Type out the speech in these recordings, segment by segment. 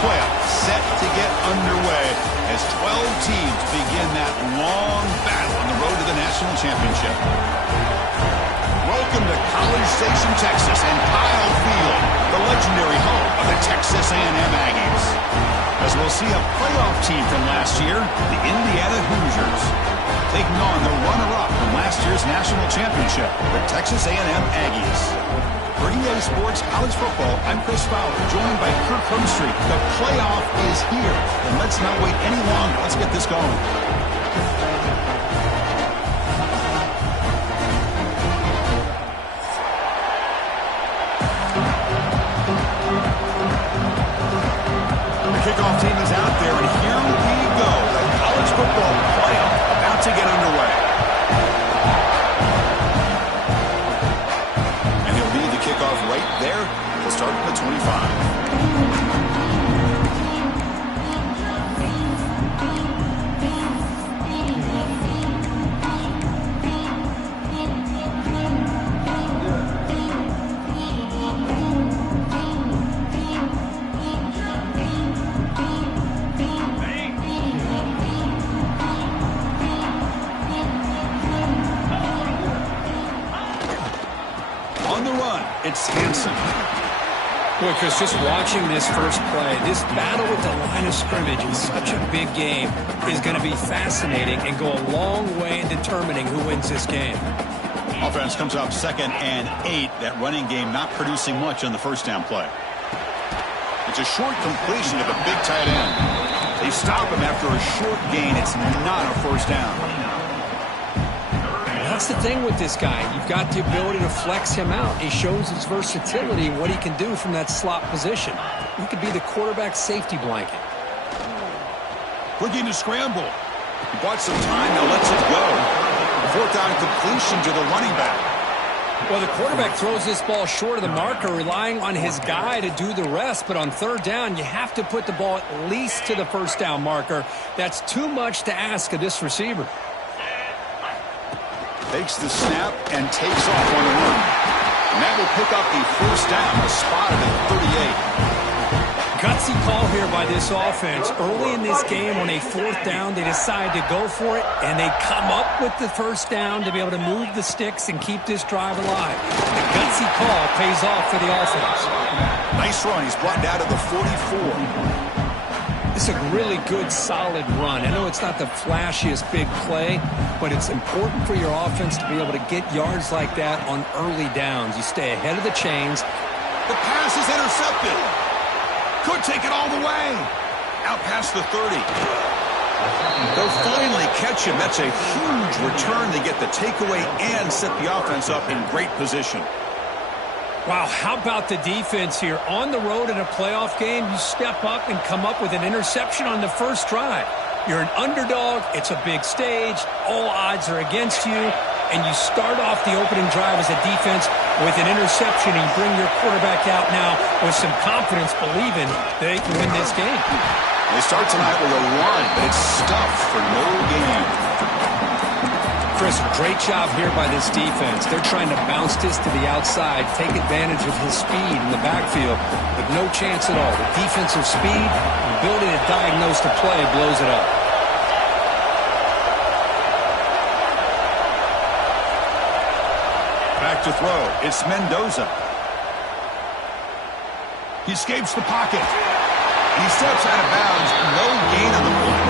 Playoff set to get underway as 12 teams begin that long battle on the road to the national championship. Welcome to College Station, Texas, and Kyle Field, the legendary home of the Texas A&M Aggies. As we'll see a playoff team from last year, the Indiana Hoosiers, taking on the runner-up from last year's national championship, the Texas A&M Aggies. For EA Sports College Football, I'm Chris Fowler, joined by Kirk Herbstreit. The playoff is here, and let's not wait any longer. Let's get this going. The kickoff team is out there, and here we go. The college football playoff about to get underway. Kickoff right there. We'll start at the 25. It's Hansen. Well, Chris, just watching this first play, this battle with the line of scrimmage is such a big game. Is going to be fascinating and go a long way in determining who wins this game. Offense comes up 2nd and 8. That running game not producing much on the first down play. It's a short completion to the big tight end. They stop him after a short gain. It's not a first down. That's the thing with this guy. You've got the ability to flex him out. He shows his versatility and what he can do from that slot position. He could be the quarterback safety blanket. Looking to scramble. He bought some time, now lets it go. Fourth down completion to the running back. Well, the quarterback throws this ball short of the marker, relying on his guy to do the rest. But on third down, you have to put the ball at least to the first down marker. That's too much to ask of this receiver. Takes the snap and takes off on the run. And that will pick up the first down, spotted at 38. Gutsy call here by this offense. Early in this game on a fourth down, they decide to go for it, and they come up with the first down to be able to move the sticks and keep this drive alive. The gutsy call pays off for the offense. Nice run. He's brought down to the 44. It's a really good, solid run. I know it's not the flashiest big play, but it's important for your offense to be able to get yards like that on early downs. You stay ahead of the chains. The pass is intercepted. Could take it all the way. Out past the 30. They'll finally catch him. That's a huge return. They get the takeaway and set the offense up in great position. Wow, how about the defense here? On the road in a playoff game, you step up and come up with an interception on the first drive. You're an underdog. It's a big stage. All odds are against you. And you start off the opening drive as a defense with an interception, and you bring your quarterback out now with some confidence, believing they can win this game. They start tonight with a run, but it's stuffed for no gain. Chris, great job here by this defense. They're trying to bounce this to the outside, take advantage of his speed in the backfield, but no chance at all. The defensive speed, ability to diagnose the play, blows it up. Back to throw. It's Mendoza. He escapes the pocket. He steps out of bounds. No gain on the play.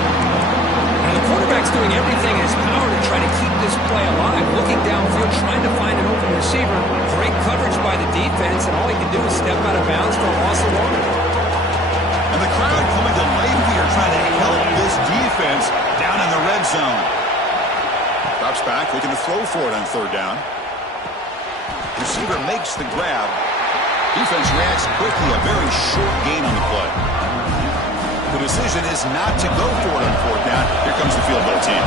Now the quarterback's doing everything in his power to try to keep this play alive. Looking downfield, trying to find an open receiver. Great coverage by the defense, and all he can do is step out of bounds for a loss of one. And the crowd coming to life here, trying to help this defense down in the red zone. Drops back, looking to throw for it on third down. Receiver makes the grab. Defense reacts quickly, a very short gain on the play. The decision is not to go for it on fourth down. Here comes the field goal team.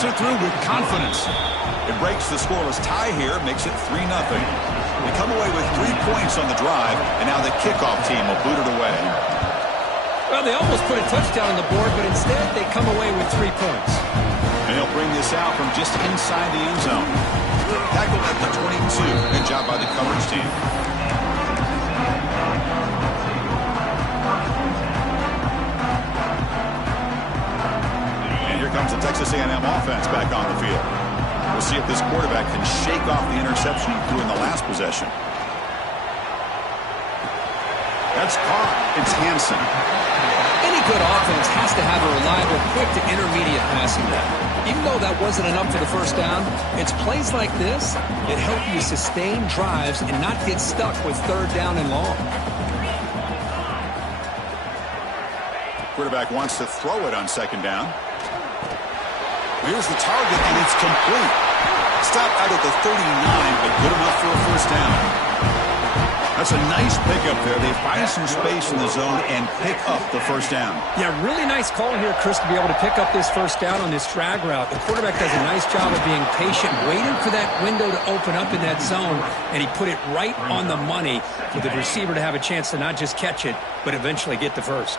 puts it through with confidence. It breaks the scoreless tie here, makes it 3-0. They come away with 3 points on the drive, and now the kickoff team will boot it away. Well, they almost put a touchdown on the board, but instead they come away with 3 points. And he'll bring this out from just inside the end zone. Tackled at the 22. Good job by the coverage team. And here comes the Texas A&M offense back on the field. We'll see if this quarterback can shake off the interception he threw in the last possession. That's caught. It's Hansen. Any good offense has to have a reliable, quick to intermediate passing game. Even though that wasn't enough for the first down, it's plays like this that help you sustain drives and not get stuck with 3rd down and long. Quarterback wants to throw it on 2nd down. Here's the target, and it's complete. Stop out at the 39, but good enough for a 1st down. That's a nice pickup there. They find some space in the zone and pick up the 1st down. Yeah, really nice call here, Chris, to be able to pick up this 1st down on this drag route. The quarterback does a nice job of being patient, waiting for that window to open up in that zone, and he put it right on the money for the receiver to have a chance to not just catch it, but eventually get the 1st.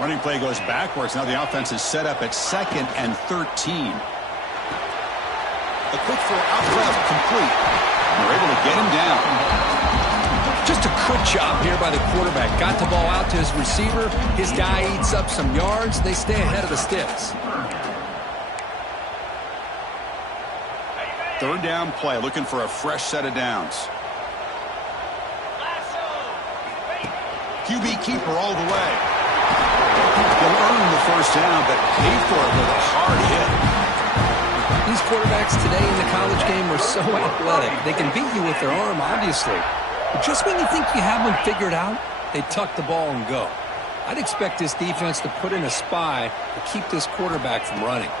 Running play goes backwards. Now the offense is set up at 2nd and 13. A quick throw out left, complete. They're able to get him down. Just a quick job here by the quarterback. Got the ball out to his receiver. His guy eats up some yards. They stay ahead of the sticks. 3rd down play, looking for a fresh set of downs. QB keeper all the way. They'll earn the 1st down, but pay for it with a hard hit. These quarterbacks today in the college game are so athletic. They can beat you with their arm, obviously. But just when you think you have them figured out, they tuck the ball and go. I'd expect this defense to put in a spy to keep this quarterback from running.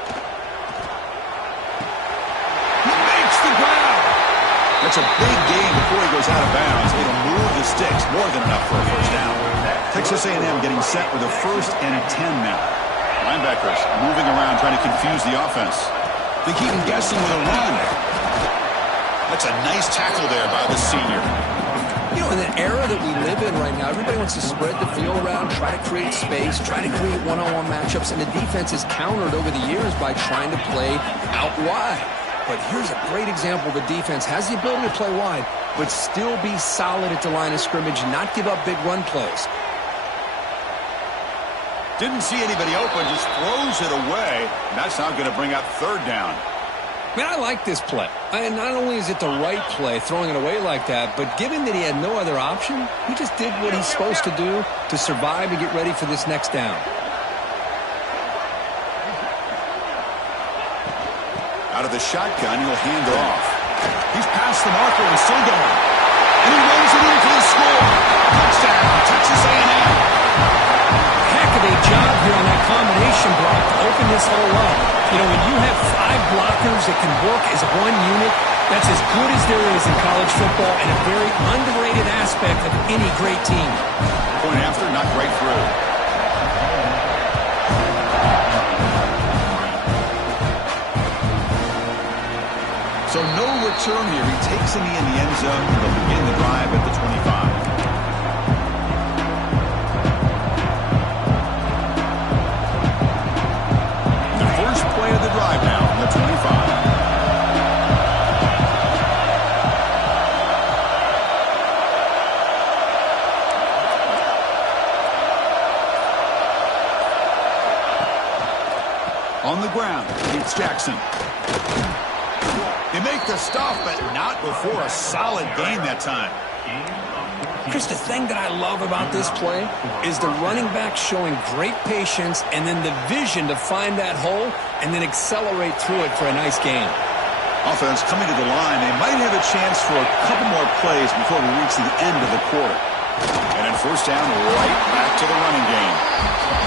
He makes the grab. That's a big gain before he goes out of bounds. It'll move the sticks, more than enough for a 1st down. Texas A&M getting set with a 1st and 10 now. Linebackers moving around trying to confuse the offense. They keep him guessing with a run. That's a nice tackle there by the senior. You know, in the era that we live in right now, everybody wants to spread the field around, try to create space, try to create one-on-one matchups, and the defense is countered over the years by trying to play out wide. But here's a great example. The defense has the ability to play wide, but still be solid at the line of scrimmage and not give up big run plays. Didn't see anybody open, just throws it away. And that's now going to bring up 3rd down. Man, I like this play. And not only is it the right play, throwing it away like that, but given that he had no other option, he just did what he's supposed to do to survive and get ready for this next down. Out of the shotgun, he'll hand it off. He's past the marker and still going. And he runs it in for the score. Touchdown, Texas A&M. Heck of a job here on that combination block to open this hole up. You know, when you have 5 blockers that can work as one unit, that's as good as there is in college football and a very underrated aspect of any great team. Point after, knocked right through. So no return here. He takes him in the end zone. They'll begin the drive at the 25. The first play of the drive now from the 25. On the ground, it's Jackson. They make the stop, but not before a solid gain that time. Chris, the thing that I love about this play is the running back showing great patience and then the vision to find that hole and then accelerate through it for a nice gain. Offense coming to the line. They might have a chance for a couple more plays before we reach the end of the quarter. And then 1st down, right back to the running game.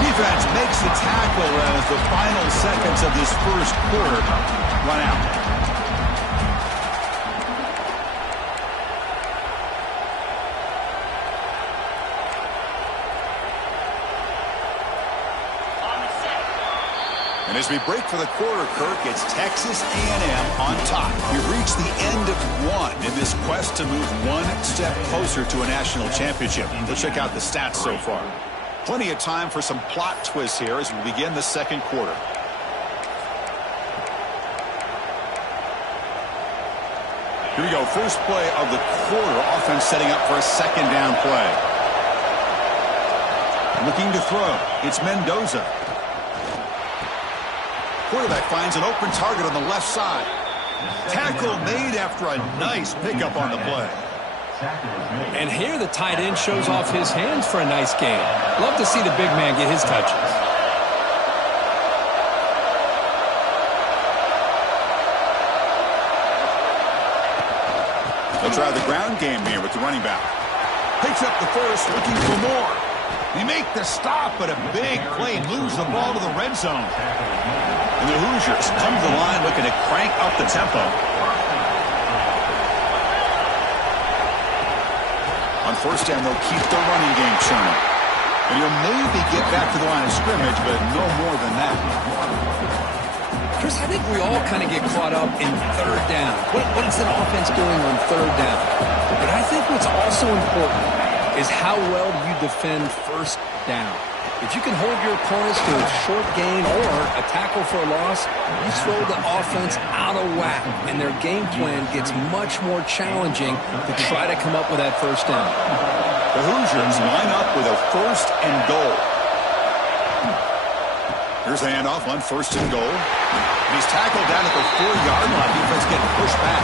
Defense makes the tackle as the final seconds of this first quarter run out. And as we break for the quarter, Kirk, it's Texas A&M on top. We've reached the end of one in this quest to move one step closer to a national championship. Let's check out the stats so far. Plenty of time for some plot twists here as we begin the second quarter. Here we go. First play of the quarter. Offense setting up for a second down play. Looking to throw. It's Mendoza. Quarterback finds an open target on the left side. Tackle made after a nice pickup on the play. And here the tight end shows off his hands for a nice gain. Love to see the big man get his touches. They'll try the ground game here with the running back. Picks up the first, looking for more. They make the stop, but a big play moves the ball to the red zone. And the Hoosiers come to the line looking to crank up the tempo. On first down, they'll keep the running game churning. And he'll maybe get back to the line of scrimmage, but no more than that. Chris, I think we all kind of get caught up in third down. What is an offense doing on third down? But I think what's also important is how well you defend first down. If you can hold your opponents to a short gain or a tackle for a loss, you throw the offense out of whack, and their game plan gets much more challenging to try to come up with that first down. The Hoosiers line up with a first and goal. Here's the handoff on first and goal. And he's tackled down at the 4-yard line. Defense getting pushed back.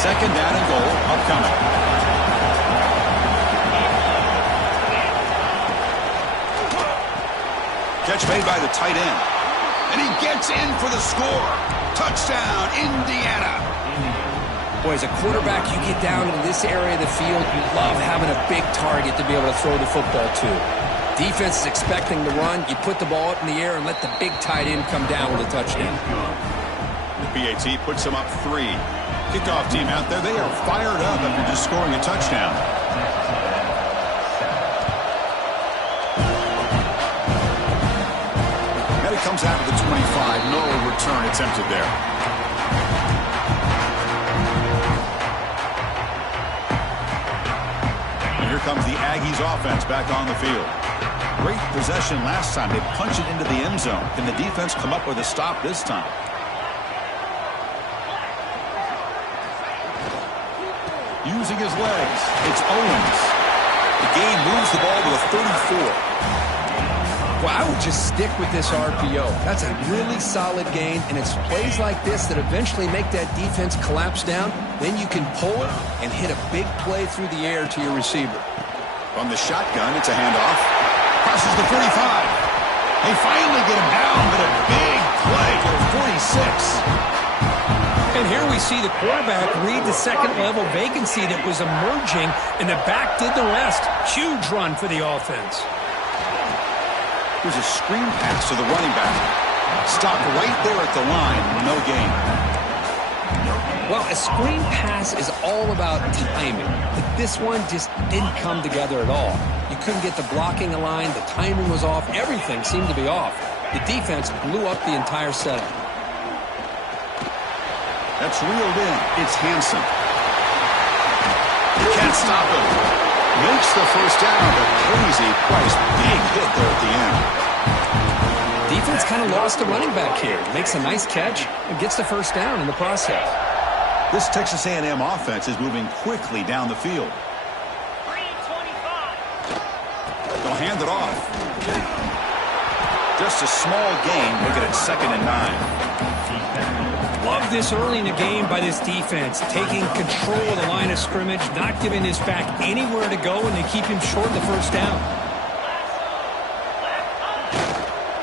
Second down and goal upcoming. Catch made by the tight end. And he gets in for the score. Touchdown, Indiana. Boy, as a quarterback, you get down into this area of the field, you love having a big target to be able to throw the football to. Defense is expecting the run. You put the ball up in the air and let the big tight end come down with a touchdown. The PAT puts them up 3. Kickoff team out there, they are fired up after just scoring a touchdown. And it comes out of the 25. No return attempted there. And here comes the Aggies offense back on the field. Great possession last time. They punch it into the end zone. Can the defense come up with a stop this time? Using his legs, it's Owens. The gain moves the ball to the 34. Well, I would just stick with this RPO. That's a really solid gain, and it's plays like this that eventually make that defense collapse down. Then you can pull it and hit a big play through the air to your receiver. From the shotgun, it's a handoff. Crosses the 45. They finally get him down, but a big play for 46. And here we see the quarterback read the second-level vacancy that was emerging, and the back did the rest. Huge run for the offense. Here's a screen pass to the running back. Stopped right there at the line. No gain. Well, a screen pass is all about timing. But this one just didn't come together at all. You couldn't get the blocking aligned. The timing was off. Everything seemed to be off. The defense blew up the entire setup. That's reeled in. It's Hansen. You can't stop him. Makes the first down, but crazy Price. Big hit there at the end. Defense kind of lost the running back here. Makes a nice catch and gets the first down in the process. This Texas A&M offense is moving quickly down the field. They'll hand it off. Just a small gain, making it 2nd and 9. Love this early in the game by this defense, taking control of the line of scrimmage, not giving this back anywhere to go, and they keep him short of the first down.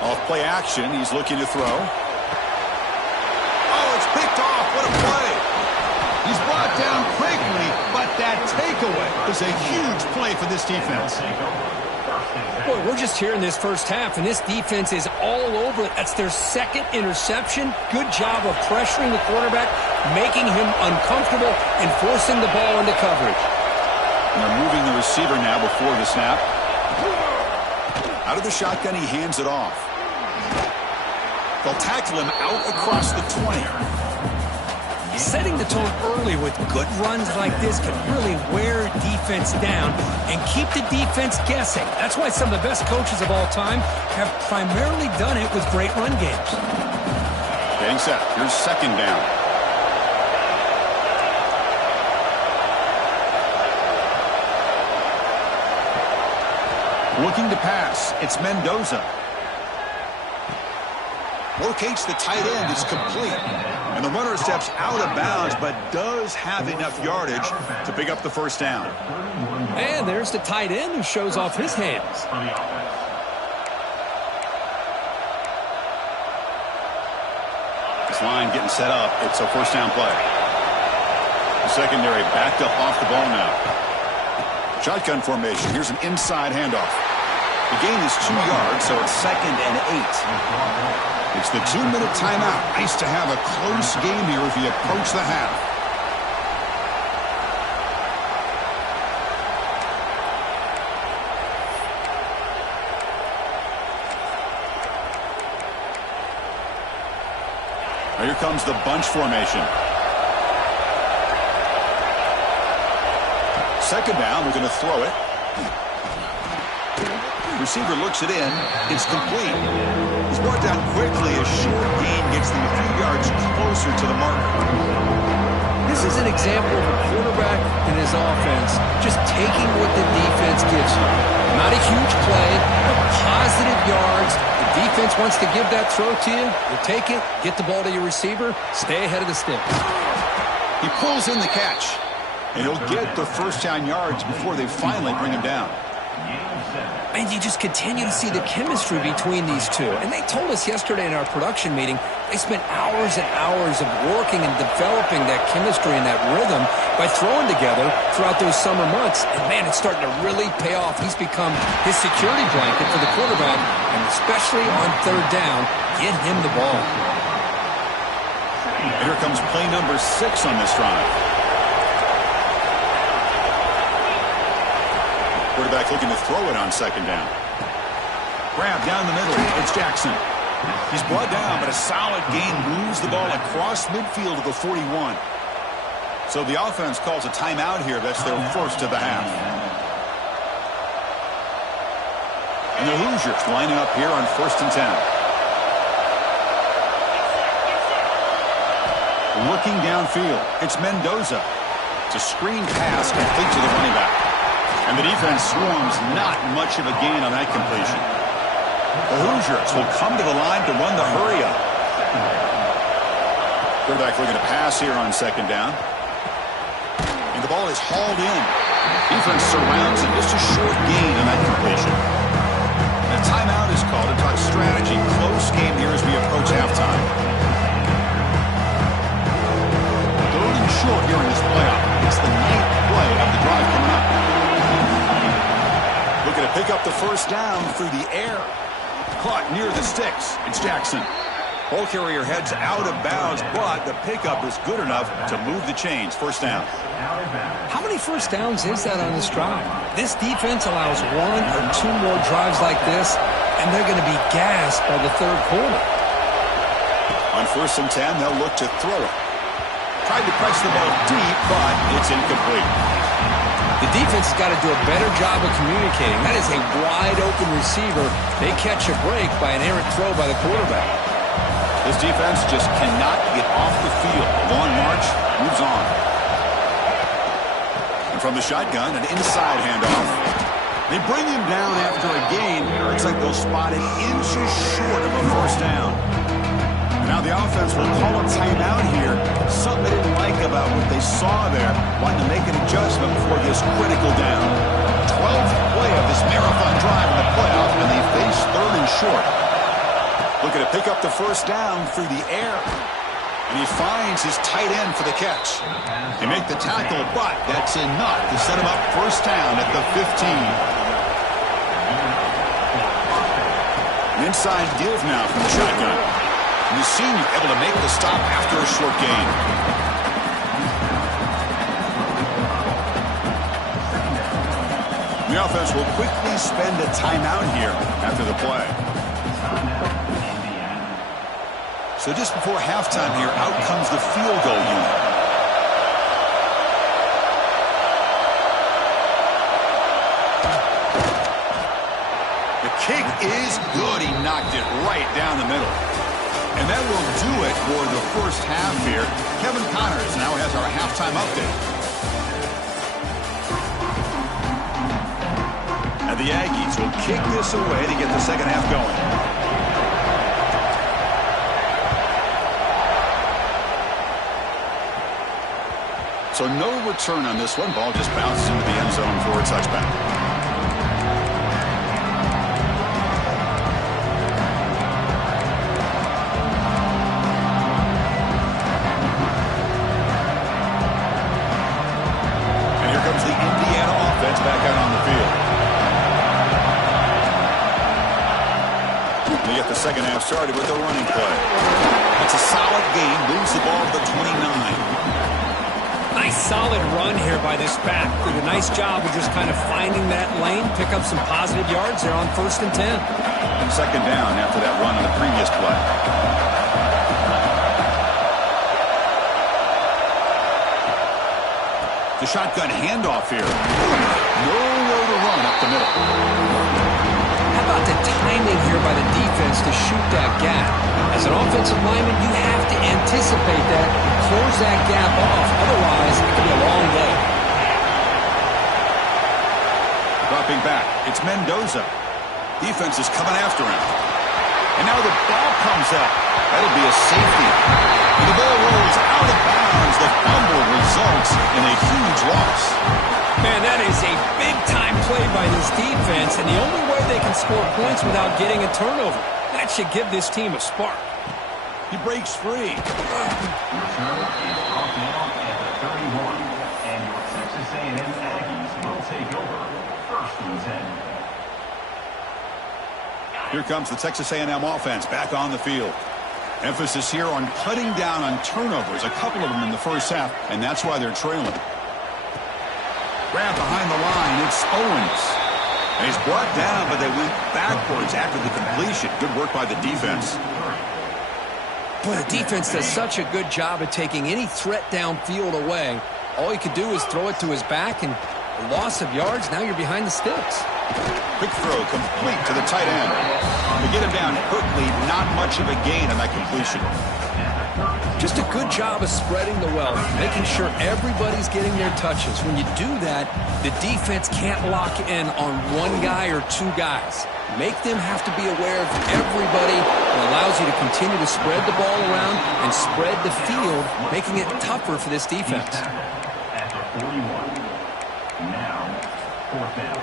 Off play action, he's looking to throw. Oh, it's picked off. What a play. He's brought down quickly, but that takeaway is a huge play for this defense. Boy, we're just here in this first half, and this defense is all over it. That's their second interception. Good job of pressuring the quarterback, making him uncomfortable, and forcing the ball into coverage. And they're moving the receiver now before the snap. Out of the shotgun, he hands it off. They'll tackle him out across the 20. Setting the tone early with good runs like this can really wear defense down and keep the defense guessing. That's why some of the best coaches of all time have primarily done it with great run games. Getting set. Here's second down. Looking to pass. It's Mendoza. Locates the tight end. It's complete. And the runner steps out of bounds, but does have enough yardage to pick up the first down. And there's the tight end who shows off his hands. This line getting set up. It's a first down play. The secondary backed up off the ball now. Shotgun formation. Here's an inside handoff. The gain is 2 yards, so it's 2nd and 8. It's the 2-minute timeout. Nice to have a close game here as we approach the half. Now here comes the bunch formation. Second down, we're going to throw it. Receiver looks it in. It's complete. He's brought down quickly. A short gain gets them a few yards closer to the marker. This is an example of a quarterback and his offense just taking what the defense gives you. Not a huge play, but positive yards. The defense wants to give that throw to you. You take it, get the ball to your receiver, stay ahead of the sticks. He pulls in the catch, and he'll get the first down yards before they finally bring him down. And you just continue to see the chemistry between these two. And they told us yesterday in our production meeting, they spent hours and hours of working and developing that chemistry and that rhythm by throwing together throughout those summer months. And, man, it's starting to really pay off. He's become his security blanket for the quarterback, and especially on third down, get him the ball. And here comes play number 6 on this drive. Quarterback looking to throw it on second down. Grab down the middle. It's Jackson. He's brought down, but a solid gain moves the ball across midfield to the 41. So the offense calls a timeout here. That's their first of the half. And the Hoosiers lining up here on 1st and 10. Looking downfield. It's Mendoza. It's a screen pass complete to the running back. And the defense swarms, not much of a gain on that completion. The Hoosiers will come to the line to run the hurry-up. Quarterback looking to pass here on second down. And the ball is hauled in. Defense surrounds him. Just a short gain on that completion. And a timeout is called to talk strategy. Close game here as we approach halftime. 3rd and short here in this playoff. It's the 9th play of the drive coming up. Looking to pick up the first down through the air. Caught near the sticks. It's Jackson. Ball carrier heads out of bounds, but the pickup is good enough to move the chains. First down. How many first downs is that on this drive? This defense allows 1 or 2 more drives like this, and they're going to be gassed by the third quarter. On 1st and 10, they'll look to throw it. Tried to press the ball deep, but it's incomplete. The defense has got to do a better job of communicating. That is a wide-open receiver. They catch a break by an errant throw by the quarterback. This defense just cannot get off the field. Long march moves on. And from the shotgun, an inside handoff. They bring him down after a gain. Looks like they'll spot it inches short of a first down. And now the offense will call a timeout here. Something they didn't like about what they saw there. Wanting to make an adjustment before this critical down. 12th play of this marathon drive in the playoff, and they face 3rd and short. Looking to pick up the first down through the air. And he finds his tight end for the catch. They make the tackle, but that's enough to set him up first down at the 15. An inside give now from the shotgun. And the senior able to make the stop after a short gain. The offense will quickly spend a timeout here after the play. So just before halftime here, out comes the field goal unit. The kick is good. He knocked it right down the middle. And that will do it for the first half here. Kevin Connors now has our halftime update. And the Aggies will kick this away to get the second half going. So no return on this one. Ball just bounces into the end zone for a touchback. Back out on the field. We get the second half started with a running play. It's a solid gain, moves the ball to the 29. Nice solid run here by this back. Did a nice job of just kind of finding that lane, pick up some positive yards there on 1st and 10. And second down after that run on the previous play. The shotgun handoff here. Nowhere to run up the middle. How about the timing here by the defense to shoot that gap? As an offensive lineman, you have to anticipate that and close that gap off. Otherwise, it could be a long day. Dropping back, it's Mendoza. Defense is coming after him. And now the ball comes up. That'll be a safety. And the ball rolls out of bounds. The fumble results in a huge loss. Man, that is a big-time play by this defense, and the only way they can score points without getting a turnover. That should give this team a spark. He breaks free. Return is off now at the 31, and your Texas A&M Aggies will take over 1st and 10. Here comes the Texas A&M offense back on the field. Emphasis here on cutting down on turnovers, a couple of them in the first half, and that's why they're trailing. Grab behind the line, it's Owens. And he's brought down, but they went backwards after the completion. Good work by the defense. Boy, the defense does such a good job of taking any threat downfield away. All he could do is throw it to his back, and a loss of yards, now you're behind the sticks. Quick throw complete to the tight end. To get him down quickly, not much of a gain on that completion. Just a good job of spreading the wealth, making sure everybody's getting their touches. When you do that, the defense can't lock in on one guy or two guys. Make them have to be aware of everybody. It allows you to continue to spread the ball around and spread the field, making it tougher for this defense. At the 41. Now, 4th down.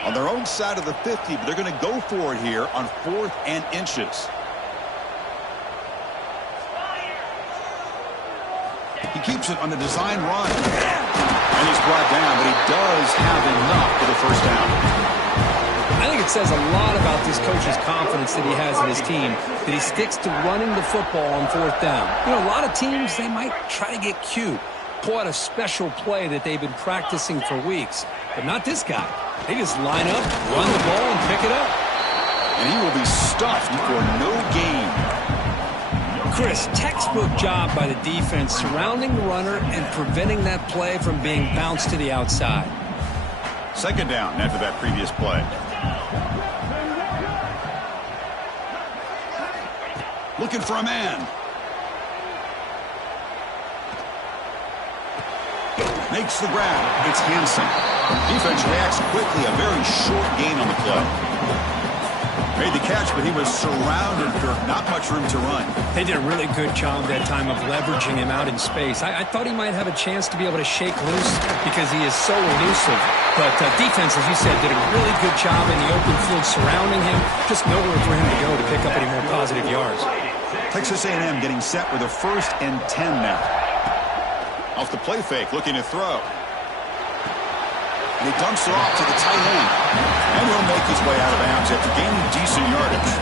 On their own side of the 50, but they're going to go for it here on 4th and inches. He keeps it on the design run. And he's brought down, but he does have enough for the first down. I think it says a lot about this coach's confidence that he has in his team, that he sticks to running the football on 4th down. You know, a lot of teams, they might try to get cute, pull out a special play that they've been practicing for weeks. But not this guy. They just line up, run the ball, and pick it up. And he will be stuffed for no gain. Chris, textbook job by the defense surrounding the runner and preventing that play from being bounced to the outside. Second down after that previous play. Looking for a man. Makes the grab. It's Hansen. Defense reacts quickly. A very short gain on the play. Made the catch, but he was surrounded for not much room to run. They did a really good job that time of leveraging him out in space. I thought he might have a chance to be able to shake loose because he is so elusive. But defense, as you said, did a really good job in the open field surrounding him. Just nowhere for him to go to pick up any more positive yards. Texas A&M getting set with a 1st and 10 now. Off the play fake, looking to throw. And he dumps it off to the tight end. And he'll make his way out of bounds after gaining decent yardage.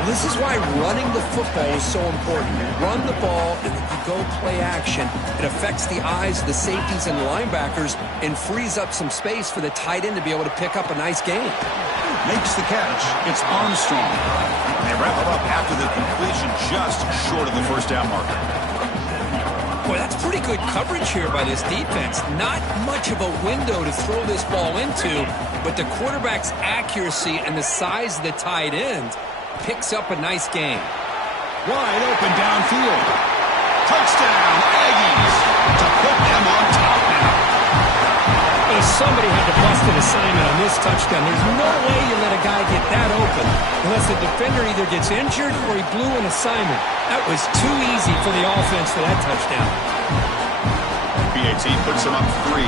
Well, this is why running the football is so important. Run the ball, and if you go play action, it affects the eyes of the safeties and linebackers and frees up some space for the tight end to be able to pick up a nice gain. Makes the catch. It's Armstrong. They wrap it up after the completion just short of the first down marker. Boy, that's pretty good coverage here by this defense. Not much of a window to throw this ball into, but the quarterback's accuracy and the size of the tight end picks up a nice gain. Wide open downfield. Touchdown, Aggies, to put them on top now. Well, somebody had to bust an assignment on this touchdown. There's no way you let a guy get that open unless the defender either gets injured or he blew an assignment. That was too easy for the offense for that touchdown. PAT puts him up 3.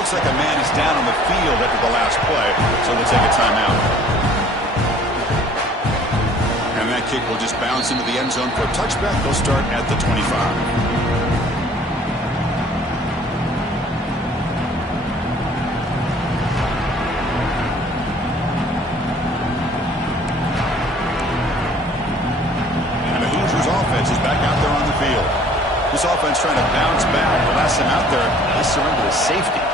Looks like a man is down on the field after the last play, so they'll take a timeout. And that kick will just bounce into the end zone for a touchback. They'll start at the 25. And the Hoosiers offense is back out there on the field. This offense trying to bounce back. The last time out there, they surrendered a safety.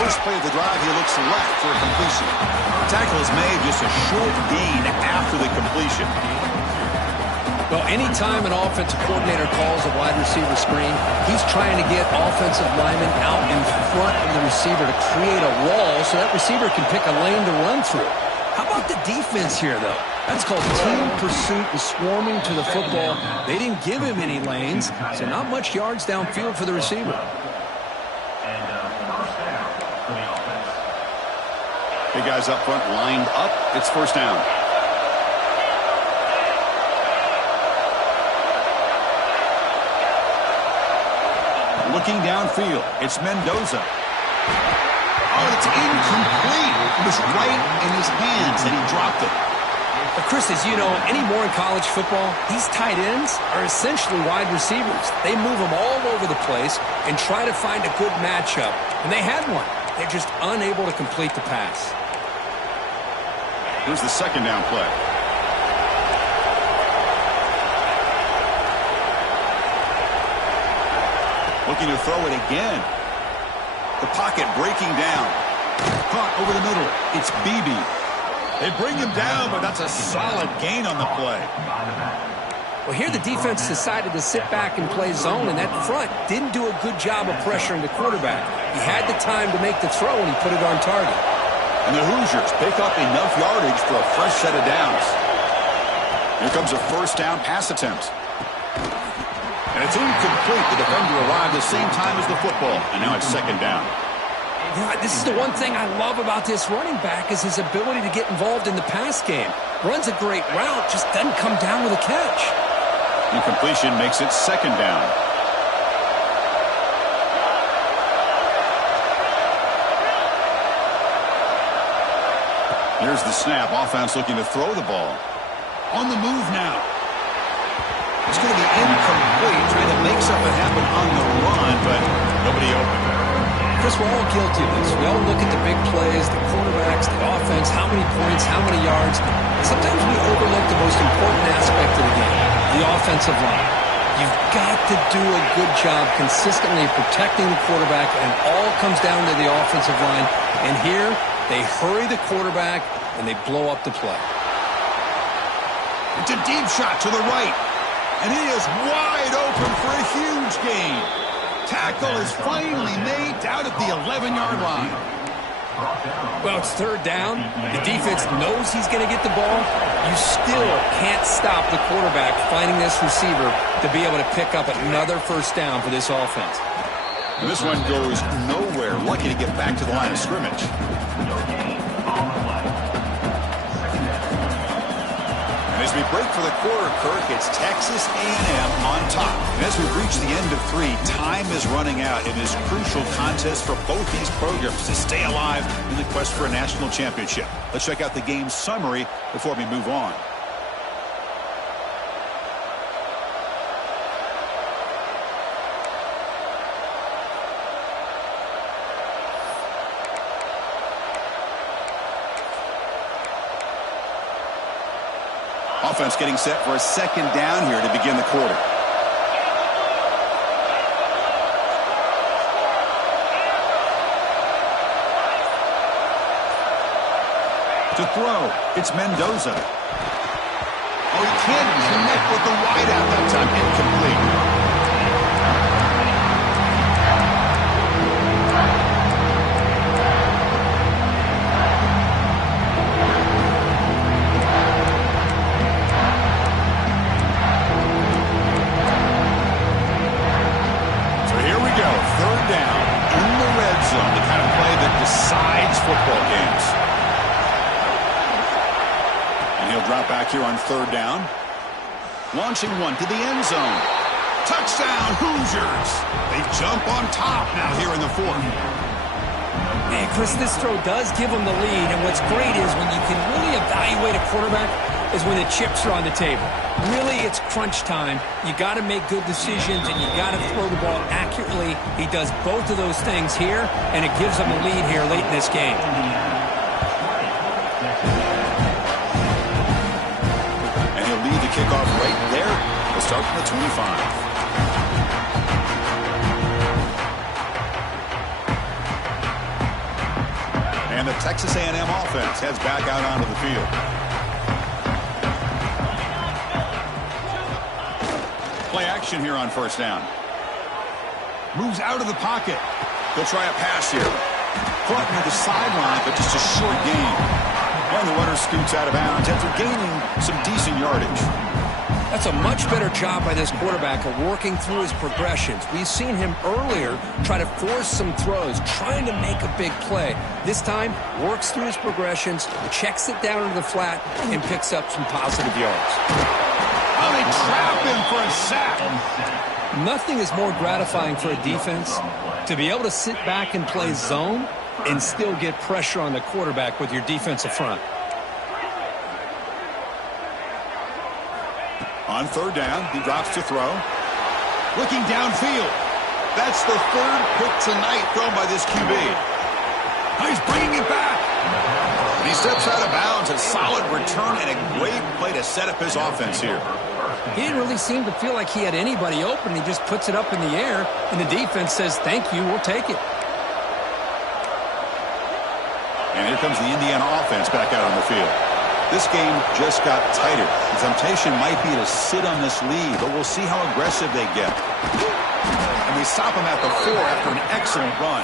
First play of the drive, he looks left for a completion. The tackle is made, just a short gain after the completion. Well, anytime an offensive coordinator calls a wide receiver screen, he's trying to get offensive linemen out in front of the receiver to create a wall so that receiver can pick a lane to run through. How about the defense here, though? That's called team pursuit and swarming to the football. They didn't give him any lanes, so not much yards downfield for the receiver. Big guys up front lined up. It's first down. Looking downfield, it's Mendoza. Oh, it's incomplete. It was right in his hands, and he dropped it. But Chris, as you know, anymore in college football, these tight ends are essentially wide receivers. They move them all over the place and try to find a good matchup. And they had one. They're just unable to complete the pass. Here's the second down play. Looking to throw it again. The pocket breaking down. Caught over the middle. It's Beebe. They bring him down, but that's a solid gain on the play. Well, here the defense decided to sit back and play zone, and that front didn't do a good job of pressuring the quarterback. He had the time to make the throw, and he put it on target. And the Hoosiers pick up enough yardage for a fresh set of downs. Here comes a first down pass attempt. And it's incomplete. The defender arrived the same time as the football, and now it's second down. Yeah, this is the one thing I love about this running back is his ability to get involved in the pass game. Runs a great route, just doesn't come down with a catch. Incompletion makes it second down. Here's the snap. Offense looking to throw the ball. On the move now. It's going to be incomplete. Trying to make something happen on the run, but nobody open. Chris, we're all guilty of this. We all look at the big plays, the quarterbacks, the offense, how many points, how many yards. Sometimes we overlook the most important aspect of the game, the offensive line. You've got to do a good job consistently protecting the quarterback, and it all comes down to the offensive line. And here, they hurry the quarterback, and they blow up the play. It's a deep shot to the right. And he is wide open for a huge gain. Tackle is finally made down at the 11-yard line. Well, it's third down. The defense knows he's going to get the ball. You still can't stop the quarterback finding this receiver to be able to pick up another first down for this offense. And this one goes nowhere. Lucky to get back to the line of scrimmage. And as we break for the quarter, Kirk, it's Texas A&M on top. And as we've reached the end of 3, time is running out in this crucial contest for both these programs to stay alive in the quest for a national championship. Let's check out the game summary before we move on. offense getting set for a second down here to begin the quarter. To throw, it's Mendoza. Oh, he can't connect with the wideout that time. Incomplete. So here we go. Third down in the red zone. The kind of play that decides football games. He'll drop back here on third down. Launching one to the end zone. Touchdown, Hoosiers. They jump on top now here in the fourth. Man, Chris, this throw does give them the lead. And what's great is when you can really evaluate a quarterback is when the chips are on the table. Really, it's crunch time. You got to make good decisions, and you got to throw the ball accurately. He does both of those things here, and it gives them a lead here late in this game. Kickoff right there. We'll start from the 25. And the Texas A&M offense heads back out onto the field. Play action here on first down. Moves out of the pocket. He'll try a pass here. Caught near the sideline, but just a short gain. And the runner scoots out of bounds after gaining some decent yardage. That's a much better job by this quarterback of working through his progressions. We've seen him earlier try to force some throws, trying to make a big play. This time, works through his progressions, checks it down into the flat, and picks up some positive yards. Oh, they trap him for a sack. Nothing is more gratifying for a defense to be able to sit back and play zone and still get pressure on the quarterback with your defensive front. On third down, he drops to throw. Looking downfield. That's the third pick tonight thrown by this QB. Oh, he's bringing it back. And he steps out of bounds. A solid return and a great play to set up his offense here. He didn't really seem to feel like he had anybody open. He just puts it up in the air, and the defense says, thank you, we'll take it. And here comes the Indiana offense back out on the field. This game just got tighter. The temptation might be to sit on this lead, but we'll see how aggressive they get. And they stop him at the 4 after an excellent run.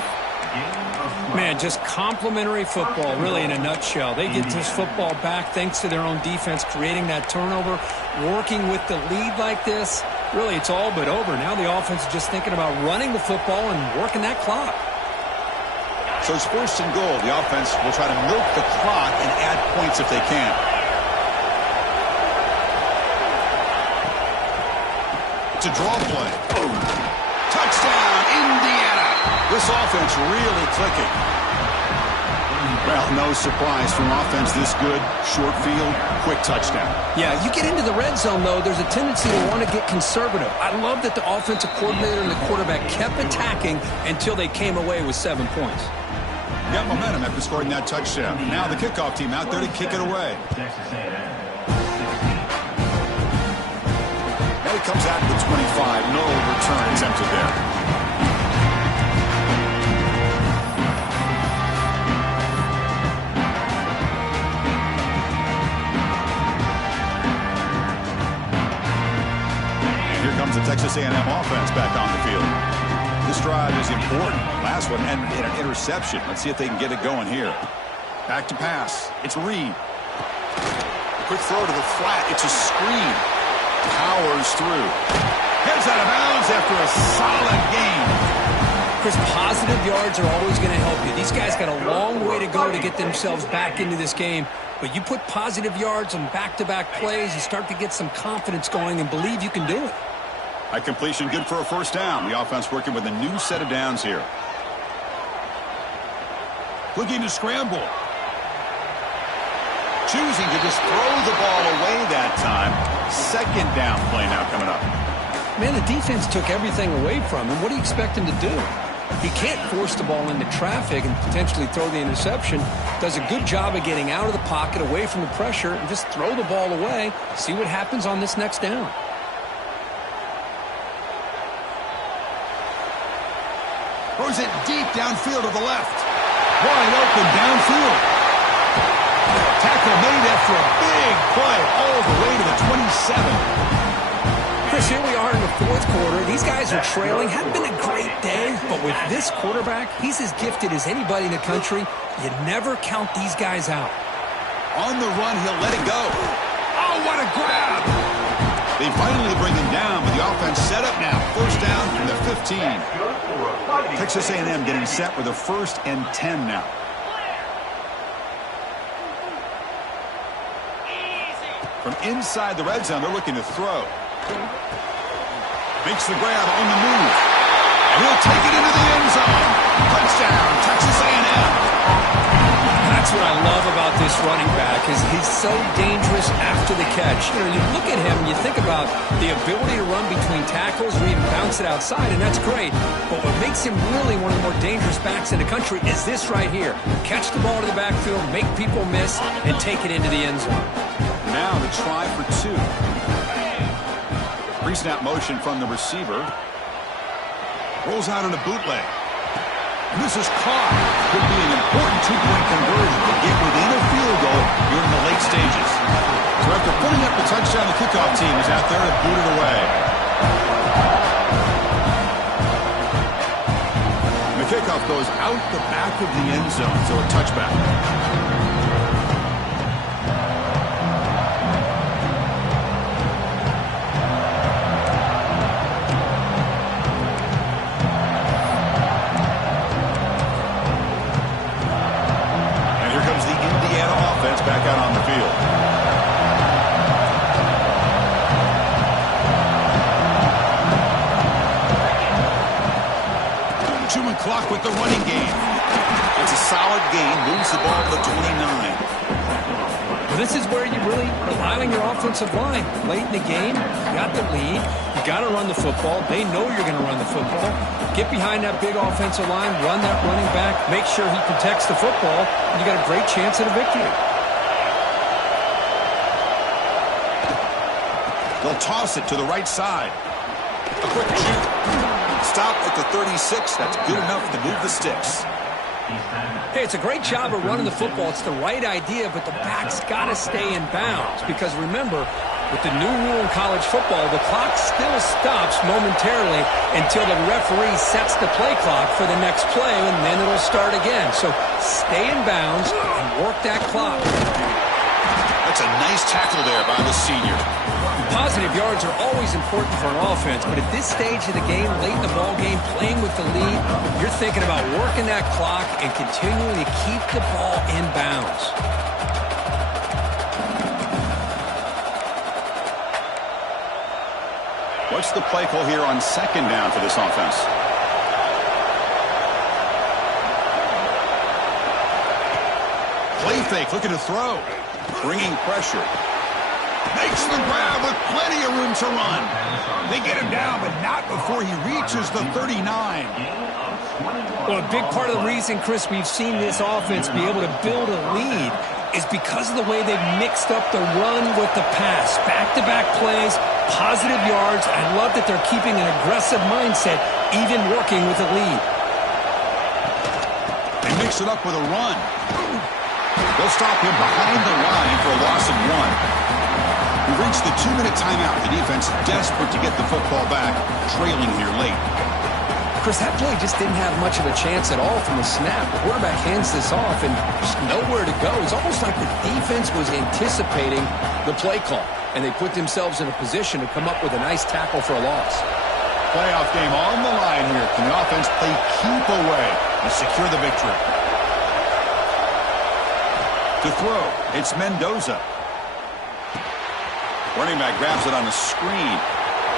Man, just complimentary football, really, in a nutshell. They get this football back thanks to their own defense, creating that turnover, working with the lead like this. Really, it's all but over. Now the offense is just thinking about running the football and working that clock. So it's first and goal. The offense will try to milk the clock and add points if they can. It's a draw play. Oh. Touchdown, Indiana. This offense really clicking. Well, no surprise from offense this good. Short field, quick touchdown. Yeah, you get into the red zone, though, there's a tendency to want to get conservative. I love that the offensive coordinator and the quarterback kept attacking until they came away with 7 points. Got momentum after scoring that touchdown. Now the kickoff team out there to kick it away. Now he comes out to the 25. No return attempted there. And here comes the Texas A&M offense back on the field. This drive is important. Last one ended in an interception. Let's see if they can get it going here. Back to pass. It's Reed. Quick throw to the flat. It's a screen. Powers through. Heads out of bounds after a solid game. Chris, positive yards are always going to help you. These guys got a long way to go to get themselves back into this game. But you put positive yards on back-to-back plays, you start to get some confidence going and believe you can do it. A completion good for a first down. The offense working with a new set of downs here. Looking to scramble. Choosing to just throw the ball away that time. Second down play now coming up. Man, the defense took everything away from him. What do you expect him to do? He can't force the ball into traffic and potentially throw the interception. Does a good job of getting out of the pocket, away from the pressure, and just throw the ball away. See what happens on this next down. Throws it deep downfield to the left. Wide open downfield. Tackle made after a big play all the way to the 27. Chris, here we are in the fourth quarter. These guys are trailing. Hadn't been a great day, but with this quarterback, he's as gifted as anybody in the country. You never count these guys out. On the run, he'll let it go. Oh, what a grab! They finally bring him down, but the offense set up now. First down from the 15. Texas A&M getting set with a 1st and 10 now. From inside the red zone, they're looking to throw. Makes the grab on the move. And he'll take it into the end zone. Touchdown, Texas A&M. That's what I love about this running back is he's so dangerous after the catch. You know, you look at him and you think about the ability to run between tackles or even bounce it outside, and that's great. But what makes him really one of the more dangerous backs in the country is this right here. Catch the ball to the backfield, make people miss, and take it into the end zone. Now the try for 2. Pre-snap motion from the receiver. Rolls out in a bootleg. And this is caught. Could be an important 2-point conversion to get within a field goal during the late stages. So after putting up the touchdown, the kickoff team is out there to boot it away. And the kickoff goes out the back of the end zone, so a touchback. Back out on the field. Chewing clock with the running game. It's a solid gain. Moves the ball to the 29. This is where you really rely on your offensive line. Late in the game, you got the lead. You got to run the football. They know you're going to run the football. Get behind that big offensive line, run that running back, make sure he protects the football, and you got a great chance at a victory. They'll toss it to the right side. A quick shoot. Stop at the 36. That's good enough to move the sticks. Hey, it's a great job of running the football. It's the right idea, but the back's got to stay in bounds. Because remember, with the new rule in college football, the clock still stops momentarily until the referee sets the play clock for the next play, and then it'll start again. So stay in bounds and work that clock. That's a nice tackle there by the senior. Positive yards are always important for an offense, but at this stage of the game, late in the ball game, playing with the lead, you're thinking about working that clock and continuing to keep the ball in bounds. What's the play call here on 2nd down for this offense? Play fake, looking to throw. Bringing pressure. Makes the grab with plenty of room to run. They get him down, but not before he reaches the 39. Well, a big part of the reason, Chris, we've seen this offense be able to build a lead is because of the way they've mixed up the run with the pass. Back-to-back plays, positive yards. I love that they're keeping an aggressive mindset, even working with a lead. They mix it up with a run. They'll stop him behind the line for a loss of 1. We've reached the 2-minute timeout. The defense desperate to get the football back, trailing here late. Chris, that play just didn't have much of a chance at all from the snap. The quarterback hands this off and just nowhere to go. It's almost like the defense was anticipating the play call, and they put themselves in a position to come up with a nice tackle for a loss. Playoff game on the line here. Can the offense play keep away and secure the victory? To throw, it's Mendoza. Running back grabs it on the screen.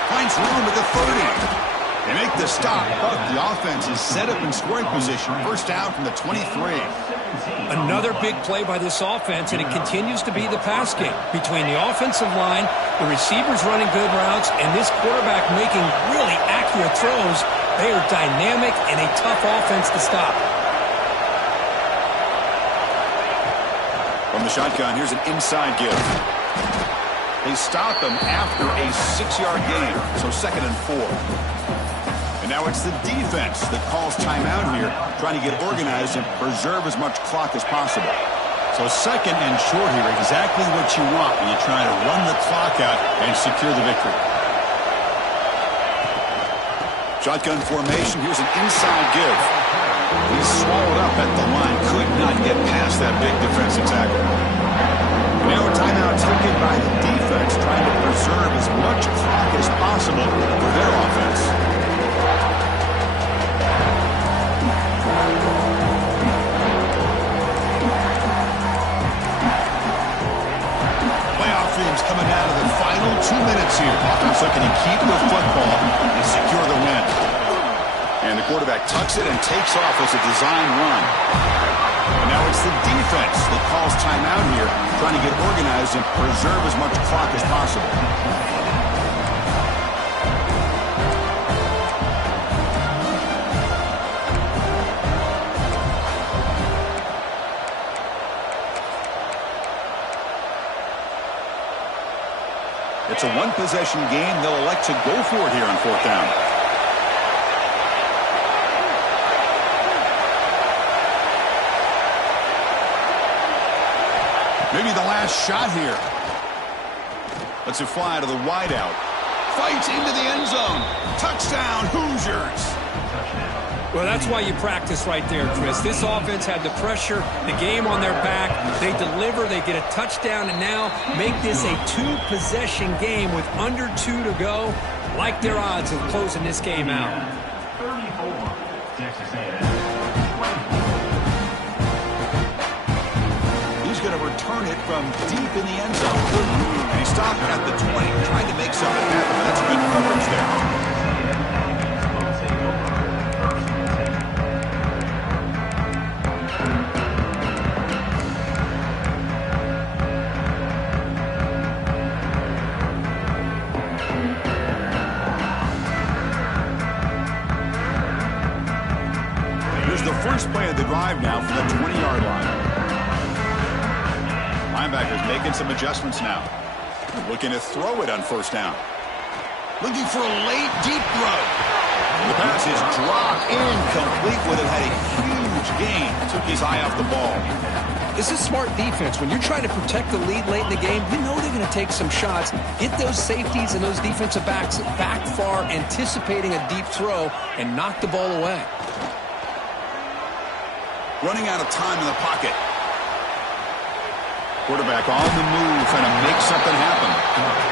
Finds room at the 30. They make the stop, but the offense is set up in scoring position. First down from the 23. Another big play by this offense, and it continues to be the pass game. Between the offensive line, the receivers running good routes, and this quarterback making really accurate throws, They are dynamic and a tough offense to stop. From the shotgun, here's an inside give. They stop him after a 6-yard gain, so 2nd and 4. And now it's the defense that calls timeout here, trying to get organized and preserve as much clock as possible. So 2nd and short here, exactly what you want when you try to run the clock out and secure the victory. Shotgun formation, here's an inside give. He's swallowed up at the line, could not get past that big defensive tackle. Now a timeout taken by the defense, trying to preserve as much clock as possible for their offense. Playoff dreams coming down to the final 2 minutes here. Offense looking to keep the football and secure the win. And the quarterback tucks it and takes off as a design run. And now it's the defense that calls timeout here, trying to get organized and preserve as much clock as possible. It's a one-possession game. They'll elect to go for it here on 4th down. Maybe the last shot here. Lets it fly to the wideout. Fights into the end zone. Touchdown, Hoosiers. Well, that's why you practice right there, Chris. This offense had the pressure, the game on their back. They deliver, they get a touchdown, and now make this a 2-possession game with under 2 to go. Like their odds of closing this game out. 34, Texas A&M. Going to return it from deep in the end zone. And he stopped at the 20, trying to make something happen. That's good coverage there. Here's the first play of the drive now from the 20-yard line. Linebackers making some adjustments now. Looking to throw it on 1st down. Looking for a late, deep throw. The pass is dropped incomplete. Would have had a huge gain. Took his eye off the ball. This is smart defense. When you're trying to protect the lead late in the game, you know they're going to take some shots. Get those safeties and those defensive backs back far, anticipating a deep throw, and knock the ball away. Running out of time in the pocket. Quarterback on the move, trying to make something happen.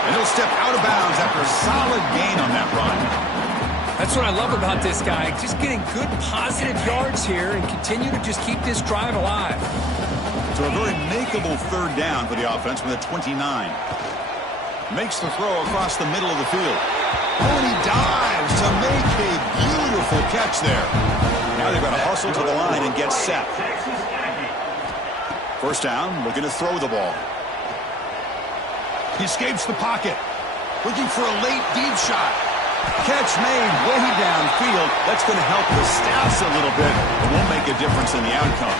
And he'll step out of bounds after a solid gain on that run. That's what I love about this guy. Just getting good positive yards here and continue to just keep this drive alive. So a very makeable 3rd down for the offense with a 29. Makes the throw across the middle of the field. Oh, and he dives to make a beautiful catch there. Now they've got to hustle to the line and get set. 1st down, looking to throw the ball. He escapes the pocket. Looking for a late deep shot. Catch made way downfield. That's going to help the stats a little bit. It won't make a difference in the outcome.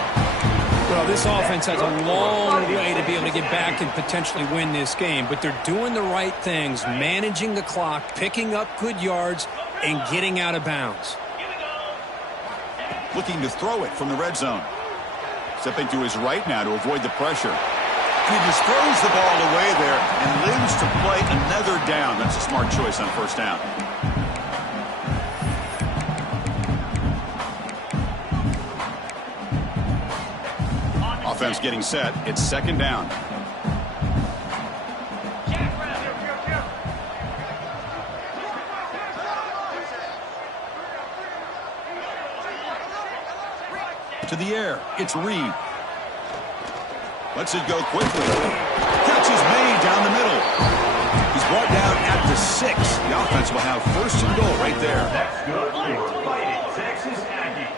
Well, this offense has a long way to be able to get back and potentially win this game. But they're doing the right things, managing the clock, picking up good yards, and getting out of bounds. Looking to throw it from the red zone. Stepping to his right now to avoid the pressure. And he just throws the ball away there and lives to play another down. That's a smart choice on 1st down. Offense getting set. It's 2nd down. To the air. It's Reed. Lets it go quickly. Catch is made down the middle. He's brought down at the 6. The offense will have 1st and goal right there. That's good for Fighting Texas Aggie.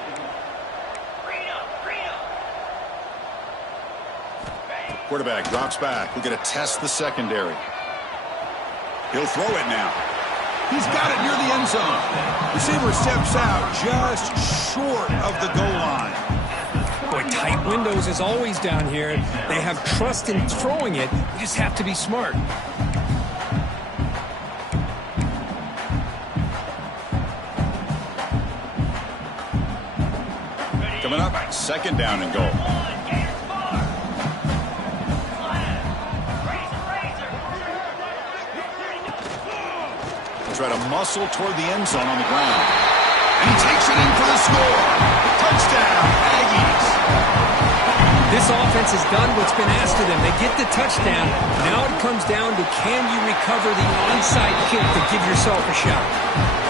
Quarterback drops back. We're going to test the secondary. He'll throw it now. He's got it near the end zone. receiver steps out just short of the goal line. Boy, tight windows is always down here. They have trust in throwing it. You just have to be smart. Coming up, second down and goal. Try to muscle toward the end zone on the ground. And he takes it in for the score. Touchdown, Aggies. This offense has done what's been asked of them. They get the touchdown. Now it comes down to, can you recover the onside kick to give yourself a shot?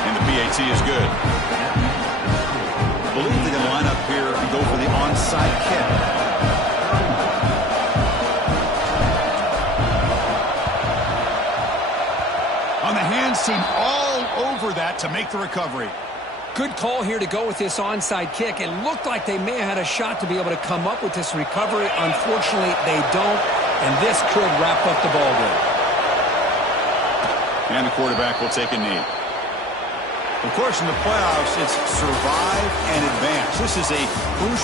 And the PAT is good. I believe they're going to line up here and go for the onside kick. On the hands team all over that to make the recovery. Good call here to go with this onside kick. It looked like they may have had a shot to be able to come up with this recovery. Unfortunately, they don't, and this could wrap up the ball game. And the quarterback will take a knee. Of course, in the playoffs, it's survive and advance. This is a crucial